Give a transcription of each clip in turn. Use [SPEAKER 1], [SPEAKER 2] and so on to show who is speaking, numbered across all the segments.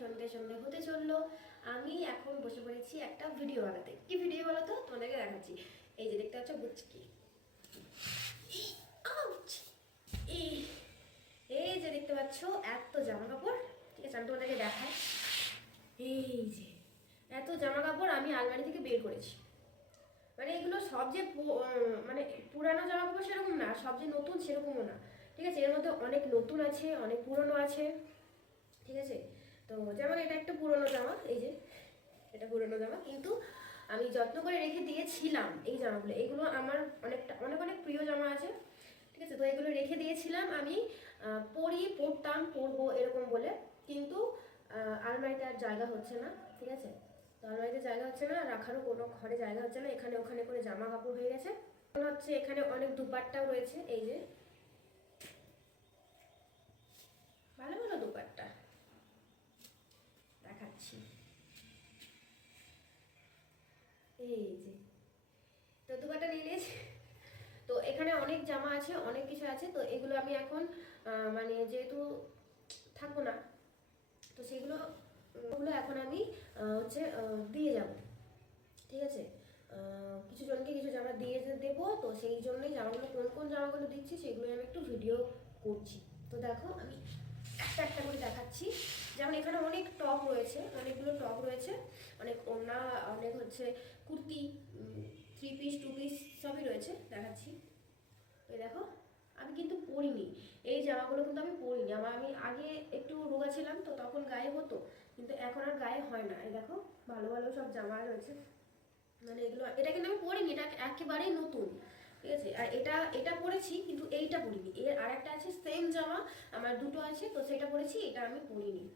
[SPEAKER 1] সন্ধে সন্ধে হতে চলল। আমি এখন বসে পড়েছি একটা ভিডিও বানাতে। কি ভিডিও বলো তো তোমাদেরকে দেখাচ্ছি। এই যে দেখতে পাচ্ছ বুচকি। এই, যে দেখতে পাচ্ছ এত জামা কাপড় ঠিক আছে আমি তোমাদেরকে দেখাই। এই যে এত জামা কাপড় আমি আলমারি থেকে বের করেছি। মানে এগুলো সব যে মানে পুরানো জামা কাপড় সেরকম না সব যে নতুন সেরকমও না। ঠিক আছে এর মধ্যে অনেক নতুন আছে অনেক পুরনো আছে। ঠিক আছে তো যেমন এটা একটা পুরনো জামা, এই যে এটা পুরনো জামা, কিন্তু আমি যত্ন করে রেখে দিয়েছিলাম এই জামাগুলো। এগুলো আমার অনেকটা, অনেক অনেক প্রিয় জামা আছে, ঠিক আছে? তো এগুলো রেখে দিয়েছিলাম আমি পরি, পরতাম, পরবো এরকম বলে, কিন্তু আলমারিতে আর জায়গা হচ্ছে না, ঠিক আছে? তো আলমারিতে জায়গা হচ্ছে না, রাখারও কোনো ঘরে জায়গা হচ্ছে না, এখানে ওখানে করে জামা কাপড় হয়ে গেছে। হচ্ছে এখানে অনেক দুপাট্টাও রয়েছে, এই যে। ভালো ভালো দুপাট্টা দেখাচ্ছি এই যে। তো নিয়ে নিয়েছি। তো এখানে অনেক জামা আছে, অনেক কিছু আছে। তো এগুলো আমি এখন মানে যেহেতু থাকব না, তো সেগুলো, ওগুলো এখন আমি হচ্ছে দিয়ে যাব। ঠিক আছে? কিছু জনকে কিছু জামা দিয়ে দেবো, তো সেই জন্যই জামাগুলো, কোন কোন জামাগুলো দিচ্ছি সেগুলো আমি একটু ভিডিও করছি। তো দেখো, আমি একটা একটা করে দেখাচ্ছি। যেমন এখানে অনেক টপ রয়েছে, অনেকগুলো টপ রয়েছে। অনেক ওড়না, অনেক হচ্ছে kurti three piece two piece সবই রয়েছে, দেখাচ্ছি। এই দেখো, আমি কিন্তু পরিনি। এই জামাগুলো কিন্তু আমি পরিনি। আমার আমি আগে একটু রোগা ছিলাম তো তখন গায়ে হতো, কিন্তু এখন আর গায়ে হয় না। এই দেখো, ভালো ভালো সব জামা রয়েছে। মানে এগুলো, এটা কিন্তু আমি পরিনি, এটা একেবারেই নতুন। ঠিক আছে? আর এটা এটা পরেছি কিন্তু এইটা পরিনি এর আর একটা আছে সেম জামা আমার দুটো আছে তো সেটা পরেছি এটা আমি পরিনি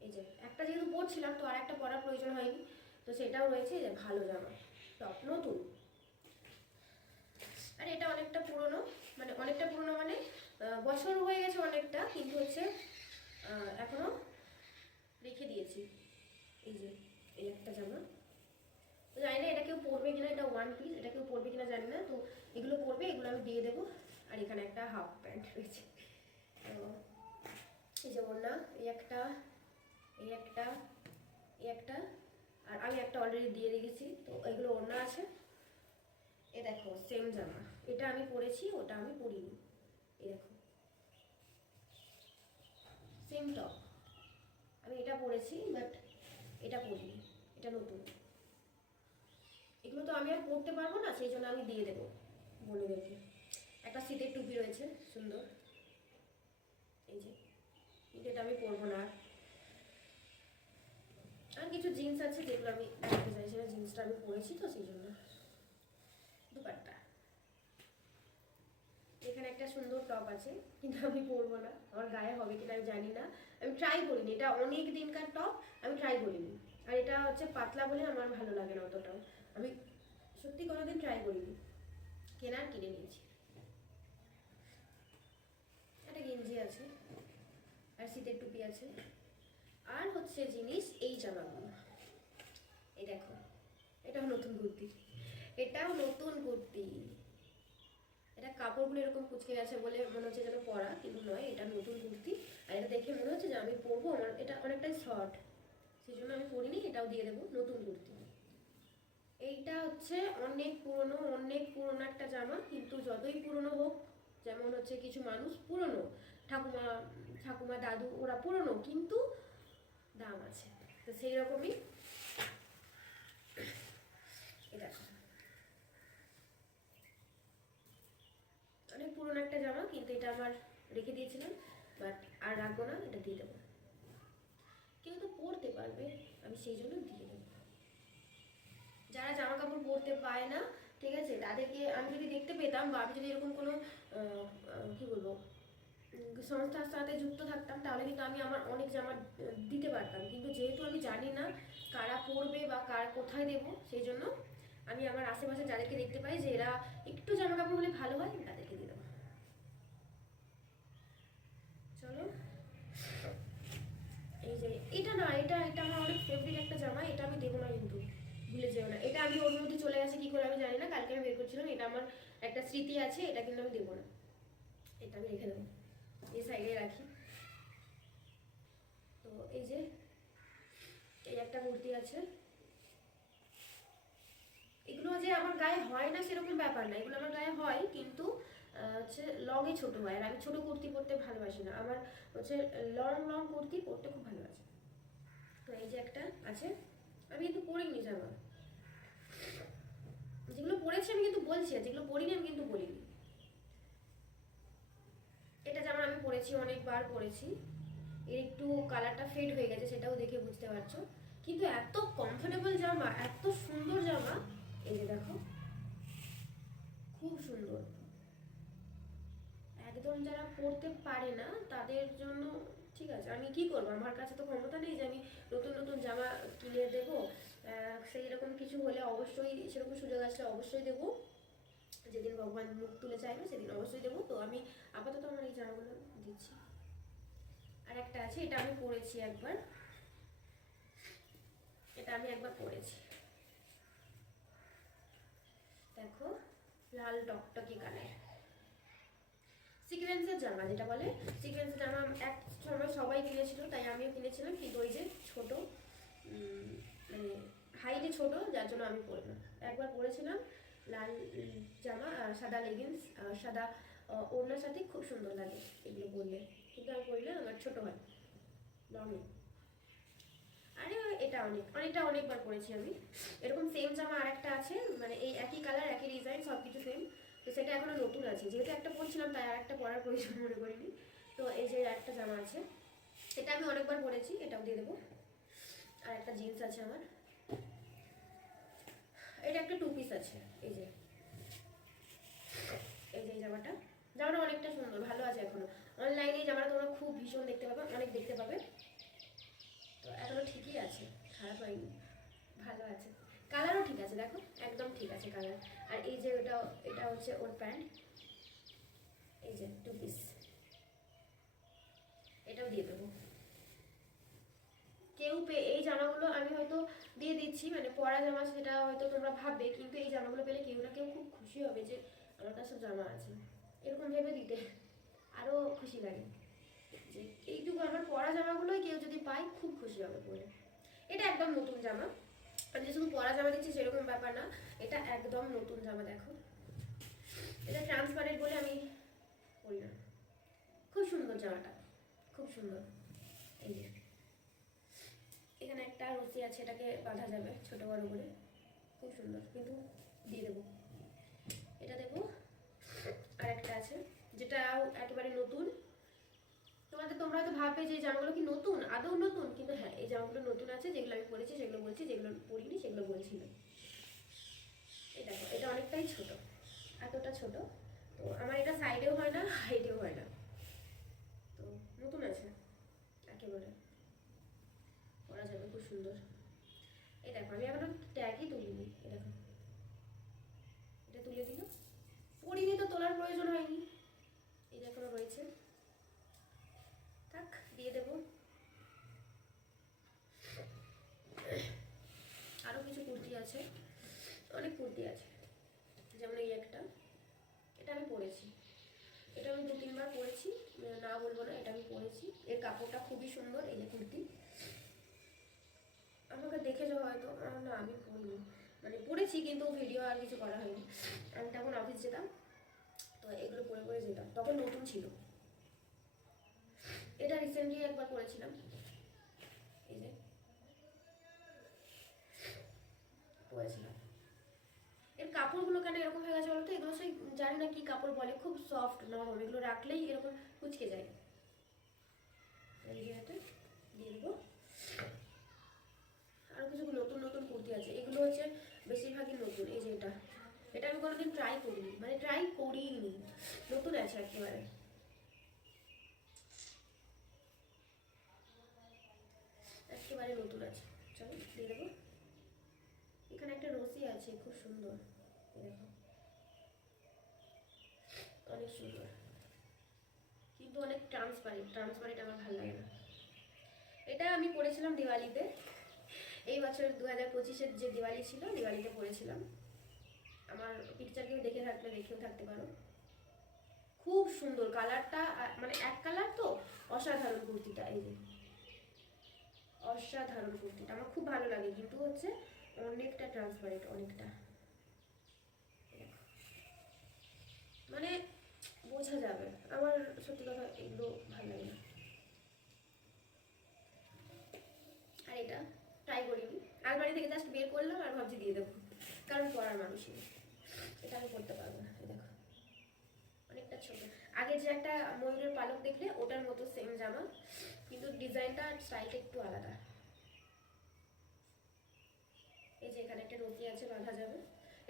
[SPEAKER 1] এই যে একটা যেহেতু পরছিলাম তো আর একটা পরার প্রয়োজন হয়নি। তো সেটাও রয়েছে যে ভালো জামা টপ নতুন। আর এটা অনেকটা পুরনো মানে অনেকটা পুরনো মানে বছর হয়ে গেছে অনেকটা কিন্তু হচ্ছে আহ, এখনও রেখে দিয়েছি। এই যে এই একটা জামা। জানি না এটা কেউ পরবে কিনা, এটা ওয়ান পিস এটা কেউ পরবে কিনা জানি না তো এগুলো পরবে এগুলো আমি দিয়ে দেবো। আর এখানে একটা হাফ প্যান্ট রয়েছে। তো এই যে ওর না এই একটা এই একটা এই একটা, আর আমি একটা অলরেডি দিয়ে রেখেছি, তো এগুলো ওড়না আছে। এ দেখো সেম জামা। এটা আমি পরেছি, ওটা আমি পরিনি। এই দেখো। সেম টপ আমি এটা পরেছি বাট এটা পরিনি, এটা নতুন। এগুলো তো আমি আর পরতে পারব না, সেই জন্য আমি দিয়ে দেবো বোনেদেরকে। একটা শীতের টুপি রয়েছে, সুন্দর। এই যে, এটা আমি পরবো না আর। কিছু জিন্স আছে যেগুলো আমি দেখাতে চাইছি না জিন্সটা আমি পরেছি তো, সেই জন্য। দুপাট্টা। এখানে একটা সুন্দর টপ আছে, কিন্তু আমি পরবো না। আমার গায়ে হবে কিনা আমি জানি না। আমি ট্রাই করিনি, এটা অনেক দিনকার টপ, আমি ট্রাই করিনি। আর এটা হচ্ছে পাতলা বলে আমার ভালো লাগে না অতটাও। আমি সত্যি কোনোদিন ট্রাই করিনি। কেনার কিনে নিয়েছি। একটা গেঞ্জি আছে, আর শীতের টুপি আছে। আর হচ্ছে জিনিস, এই জামাগুলো এই দেখো এটাও নতুন কুর্তি। এটাও নতুন কুর্তি। এটা কাপড়গুলো এরকম কুচকে গেছে বলে মনে হচ্ছে যেন পরা, কিন্তু নয়, এটা নতুন কুর্তি। আর এটা দেখে মনে হচ্ছে যে আমি পরবো, আমার এটা অনেকটাই শর্ট। সেই জন্য আমি পরিনি, এটাও দিয়ে দেবো, নতুন কুর্তি। এইটা হচ্ছে অনেক পুরনো অনেক পুরনো একটা জামা, কিন্তু যতই পুরনো হোক, যেমন হচ্ছে কিছু মানুষ পুরনো, ঠাকুমা ঠাকুমা দাদু, ওরা পুরনো, কিন্তু দাম আছে। তো সেই রকমই এটা অনেক পুরনো একটা জামা, কিন্তু এটা আমার রেখে দিয়েছিলাম, বাট আর রাখব না, এটা দিয়ে দেবো। কেউ তো পরতে পারবে, আমি সেই জন্য দেবো যারা জামা কাপড় পরতে পায় না, ঠিক আছে? তাদেরকে আমি যদি দেখতে পেতাম বা আমি যদি এরকম কোনো কি বলব সংস্থার সাথে যুক্ত থাকতাম, তাহলে কিন্তু আমি আমার অনেক জামা দিতে পারতাম। কিন্তু যেহেতু আমি জানি না কারা পরবে বা কার কোথায় দেবো, সেই জন্য আমি আমার আশেপাশে যাদেরকে দেখতে পাই, যে এরা একটু জামা কাপড় হলে ভালো হয় তাদেরকে দিয়ে দেবো। চলো। এই যে, এটা না, এটা এটা আমার অনেক ফেভারিট একটা জামা, এটা আমি দেবো না কিন্তু। ভুলে যেও না। এটা আমি ওর মধ্যে চলে গেছে, কি করে আমি জানি না, কালকে আমি বের করছিলাম, এটা আমার একটা স্মৃতি আছে, এটা কিন্তু আমি দেবো না। এটা আমি রেখে দেবো। এই সাইডে রাখি। তো এই যে, এই একটা কুর্তি আছে। এগুলো যে আমার গায়ে হয় না সেরকম ব্যাপার না, এগুলো আমার গায়ে হয়, কিন্তু হচ্ছে লংয়ে ছোট হয়, আর আমি ছোট কুর্তি পরতে ভালোবাসি না। আমার হচ্ছে লং লং কুর্তি পরতে খুব ভালোবাসি। তো এই যে একটা আছে, আমি কিন্তু পরিনি জামা যেগুলো পরেছি আমি কিন্তু বলছি আর যেগুলো পরিনি আমি কিন্তু বলিনি। এটা যেমন আমি পরেছি অনেকবার পরেছি এর একটু কালারটা ফেড হয়ে গেছে, সেটাও দেখে বুঝতে পারছ। কিন্তু এত কমফোর্টেবল জামা, এত সুন্দর জামা, এই যে দেখো, খুব সুন্দর। একদম যারা পড়তে পারে না, তাদের জন্য ঠিক আছে। আমি কি করব? আমার কাছে তো ক্ষমতা নেই যে আমি নতুন নতুন জামা কিনে দেবো। সেই রকম কিছু হলে অবশ্যই, সেরকম সুযোগ আসলে অবশ্যই দেবো। যেদিন ভগবান মুখ তুলে চাইবে, সেদিন অবশ্যই দেবো। তো আমি আপাতত আমার এই জামাগুলো দিচ্ছি। আর একটা আছে, এটা আমি পরেছি একবার। এটা আমি একবার পরেছি। দেখো, লাল টকটকি কালার সিকোয়েন্সের জামা যেটা বলে সিকোয়েন্সের জামা এক সময় সবাই কিনেছিল, তাই আমিও কিনেছিলাম। কিন্তু ওই যে ছোটো মানে হাইটে ছোট যার জন্য আমি পরলাম একবার পরেছিলাম লাল জামা আর সাদা লেগিংস আর সাদা ওড়নার সাথে খুব সুন্দর লাগে এগুলো পরলে। কিন্তু আমি পরলে আমার ছোট হয়। লংয়ে আরে এটা অনেক অনেকটা অনেকবার পরেছি আমি। এরকম সেম জামা আর একটা আছে মানে এই একই কালার একই ডিজাইন সব কিছু সেম তো সেটা এখনও নতুন আছে। যেহেতু একটা পরছিলাম তাই আর একটা পরার প্রয়োজন মনে করিনি। তো এই যে একটা জামা আছে এটা আমি অনেকবার পরেছি এটাও দিয়ে দেবো। আর একটা জিন্স আছে আমার। এটা একটা টু পিস আছে, এই যে। এই যে জামাটা। জামাটা অনেকটা সুন্দর, ভালো আছে এখনও। অনলাইনে জামাটা তোমরা খুব ভীষণ দেখতে পাবে, অনেক দেখতে পাবে। তো এখনও ঠিকই আছে, খারাপ হয়নি, ভালো আছে। কালারও ঠিক আছে, দেখো, একদম ঠিক আছে কালার আর এই যে ওটা, এটা হচ্ছে ওর প্যান্ট। এই যে টু পিস এটাও দিয়ে দেবো। কেউ পে এই জামাগুলো আমি হয়তো দিয়ে দিচ্ছি মানে পরা জামা সেটা হয়তো তোমরা ভাববে, কিন্তু এই জামাগুলো পেলে কেউ না কেউ খুব খুশি হবে যে আমার কাছে জামা আছে। এরকম ভেবে দিতে আরও খুশি লাগে যে এইটুকু আমার পরা জামাগুলোই কেউ যদি পায় খুব খুশি হবে বলে এটা একদম নতুন জামা। আমি যে শুধু পরা জামা দিচ্ছি সেরকম ব্যাপার না, এটা একদম নতুন জামা দেখো। এটা ট্রান্সপারেন্ট বলে আমি না। খুব সুন্দর জামাটা, খুব সুন্দর। এই যে। এখানে একটা রশি আছে, এটাকে বাঁধা যাবে ছোট বড় করে। খুব সুন্দর, কিন্তু দিয়ে দেবো। এটা দেবো আর একটা আছে, যেটা একেবারে নতুন। তোমাদের, তোমরা হয়তো ভাববে যে জামাগুলো কি নতুন? আদৌ নতুন? কিন্তু হ্যাঁ এই জামাগুলো নতুন আছে, যেগুলো আমি পরেছি, সেগুলো বলছি, যেগুলো পরিনি, সেগুলো বলছি না। এই দেখো, এটা অনেকটাই ছোট, এতটা ছোট। তো আমার এটা সাইডেও হয় না হাইটেও হয় না। তো নতুন আছে, একেবারে পরা যাবে খুব সুন্দর এই দেখো আমি এখনও ট্যাগই তুলিনি দেখো। এটা তুলে দিল। পরিনি তো, তোলার প্রয়োজন হয়নি। এই এখনও রয়েছে। থাক, দিয়ে দেবো। আরও কিছু কুর্তি আছে। অনেক কুর্তি আছে। যেমন এই একটা। এটা আমি পরেছি। এটা আমি দু তিনবার পরেছি। না বলব না, এটা আমি পরেছি। এর কাপড়টা খুবই সুন্দর, এই যে কুর্তি। আমাকে দেখে যাওয়া হয়তো। না আমি পরিনি মানে পড়েছি কিন্তু ভিডিও আর কিছু করা হয়নি। আমি তখন অফিস যেতাম, তো এগুলো পরে পরে যেতাম। তখন নতুন ছিল। এটা রিসেন্টলি একবার করেছিলাম এই যে। পরেছিলাম এর কাপড়গুলো কেন এরকম হয়ে গেছে বলতো? এগুলো সেই, জানি না কি কাপড় বলে। খুব সফট নরম এগুলো রাখলেই এরকম কুচকে যায়। দিয়ে দেবো আরও কিছু নতুন নতুন কুর্তি আছে এগুলো হচ্ছে বেশিরভাগই নতুন এই যে এটা এটা আমি কোনোদিন ট্রাই করিনি মানে ট্রাই করিনি। নতুন আছে একেবারে। একেবারে নতুন আছে। চলো, দিয়ে দেবো। এখানে একটা রশি আছে, খুব সুন্দর। দেখো। অনেক সুন্দর। কিন্তু অনেক ট্রান্সপারেন্ট ট্রান্সপারেন্ট আমার ভালো লাগে না। এটা আমি পরেছিলাম দিওয়ালিতে। এই বছর দু হাজার পঁচিশের যে দিওয়ালি ছিল, দিওয়ালিতে পরেছিলাম আমার পিকচার কেউ দেখে থাকলে, দেখেও থাকতে পারো। খুব সুন্দর কালারটা মানে এক কালার তো অসাধারণ কুর্তিটা, এই যে। অসাধারণ কুর্তিটা, আমার খুব ভালো লাগে, কিন্তু হচ্ছে অনেকটা ট্রান্সপারেন্ট অনেকটা এই দেখো। মানে বোঝা যাবে আমার সত্যি কথা এগুলো ভালো লাগে না আর এটা ট্রাই করিনি আলমারি থেকে জাস্ট বের করলাম আর ভাবছি দিয়ে দেবো কারণ পরার মানুষ নেই এটা আমি করতে পারব না এই দেখো অনেকটা ছোট আগে যে একটা ময়ূরের পালক দেখলে ওটার মতো সেম জামা, কিন্তু ডিজাইনটা আর স্টাইলটা একটু আলাদা। এই যে এখানে একটা রকি আছে, বাঁধা যাবে।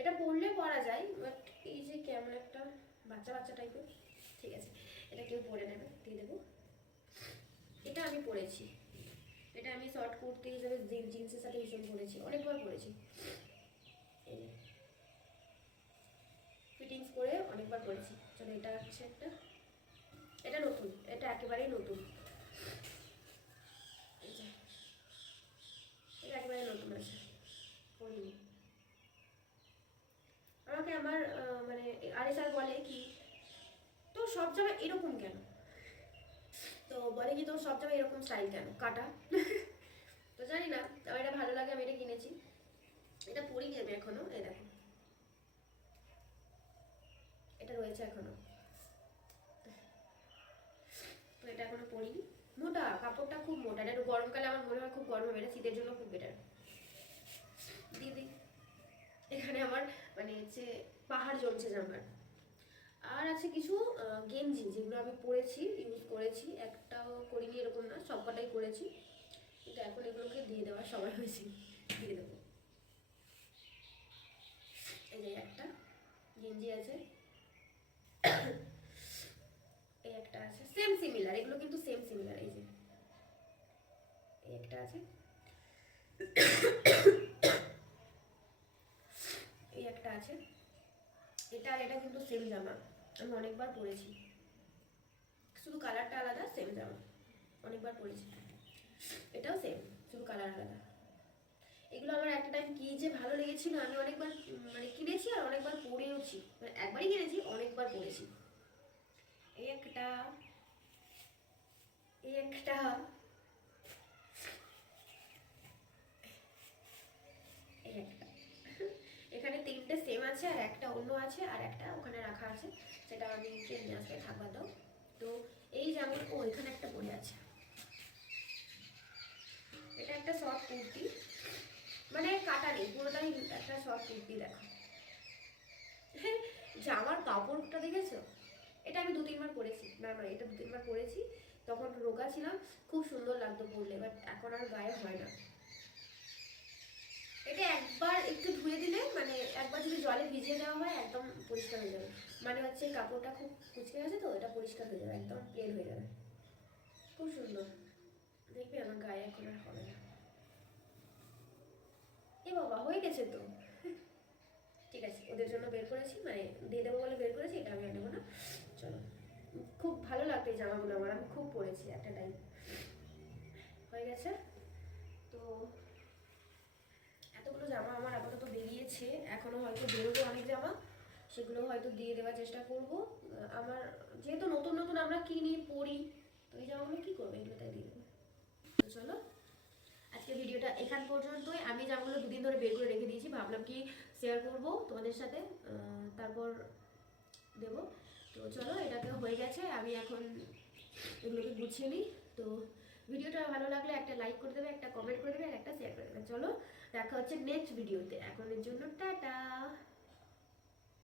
[SPEAKER 1] এটা পরলে পরা যায় বাট এই যে কেমন একটা বাচ্চা বাচ্চা টাইপের ঠিক আছে। এটা কেউ পরে নেবে, দিয়ে দেবো। এটা আমি পরেছি। এটা আমি শর্ট কুর্তি হিসেবে জিন্সের সাথে ভীষণ পরেছি, অনেকবার পরেছি। ফিটিংস করে অনেকবার করেছি চলো, এটা হচ্ছে একটা, এটা নতুন, এটা একেবারেই নতুন। এটা একেবারে নতুন আছে পরিনি আমাকে আমার মানে আরে স্যার বলে কি, তো সব জায়গায় এরকম কেন? তো বলে কি তোর সব জায়গায় এরকম স্টাইল কেন? কাটা? তো জানি না আমার এটা ভালো লাগে, আমি এটা কিনেছি। এটা পরিনি আমি এখনও, এই দেখো। এটা রয়েছে এখনও। তো এটা এখনও পরিনি মোটা, কাপড়টা খুব মোটা। এটা গরমকালে আমার মনে হয় খুব গরম হবে। এটা শীতের জন্য খুব বেটার দিদি, এখানে আমার মানে হচ্ছে পাহাড় জমছে জামার। আর আছে কিছু গেঞ্জি যেগুলো আমি পরেছি ইউজ করেছি। একটাও করিনি, এরকম না, সবকটাই করেছি কিন্তু এখন এগুলোকে দিয়ে দেওয়ার সময় হয়েছে। দিয়ে দেবো। এই যে একটা গেঞ্জি আছে। এই একটা আছে সেম সিমিলার এগুলো কিন্তু সেম সিমিলার এই যে। এই একটা আছে। এই একটা আছে। এটা এটা কিন্তু সেম জামা, আমি অনেকবার পরেছি। শুধু কালারটা আলাদা সেম জামা, অনেকবার পরেছি। এটাও সেম শুধু কালার আলাদা। এগুলো আমার একটা টাইম কি যে ভালো লেগেছিল, আমি অনেকবার মানে কিনেছি আর অনেকবার পরেওছি মানে একবারই কিনেছি এই একটা একটা একটা এখানে তিনটে সেম আছে, আর একটা অন্য আছে, আর একটা ওখানে রাখা আছে, সেটা আমি নিয়ে আসতে থাকবা দাও তো এই যেমন ও এখানে একটা পড়ে আছে। এটা একটা শর্ট কুর্তি। মানে কাটা নেই, পুরোটাই একটা শর্ট কুর্তি দেখো। জামার কাপড়টা দেখেছ? এটা আমি দু তিনবার পরেছি। না না, এটা দু তিনবার পরেছি। তখন রোগা ছিলাম, খুব সুন্দর লাগতো পরলে বাট এখন আর গায়ে হয় না। এটা একবার একটু ধুয়ে দিলে মানে একবার যদি জলে ভিজিয়ে দেওয়া হয়, একদম পরিষ্কার হয়ে যাবে। মানে হচ্ছে কাপড়টা খুব কুচকে গেছে তো, এটা পরিষ্কার হয়ে যাবে, একদম প্লেন হয়ে যাবে। খুব সুন্দর। দেখবি আমার গায়ে এখন আর হবে না। এ বাবা, হয়ে গেছে তো? ওদের জন্য বের করেছি মানে দিয়ে দেবো বলে বের করেছি, এটা আমি আর নেব না। চলো। খুব ভালো লাগতো এই জামাগুলো আমার, আমি খুব পরেছি একটা টাইম হয়ে গেছে। তো এতগুলো জামা আমার আপাতত বেরিয়েছে, এখনও হয়তো বেরোবে অনেক জামা, সেগুলো হয়তো দিয়ে দেওয়ার চেষ্টা করব। আমার যেহেতু নতুন নতুন আমরা কিনি, পরি, তো এই জামাগুলো কী করব? এগুলো তাই দিয়ে দেবো। চলো। আজকে ভিডিওটা এখান পর্যন্তই। আমি জামাগুলো দুদিন ধরে বের করে রেখে দিয়েছি, ভাবলাম কি শেয়ার করব তোমাদের সাথে তারপর দেব। তো চলো এটাকে হয়ে গেছে। আমি এখন এগুলোকে গুছিয়ে নিই। তো ভিডিওটা ভালো লাগলে একটা লাইক করে দেবে, একটা কমেন্ট করে দেবে, আর একটা শেয়ার করে দেবে। চলো, দেখা হচ্ছে নেক্সট ভিডিওতে এখনের জন্য টাটা।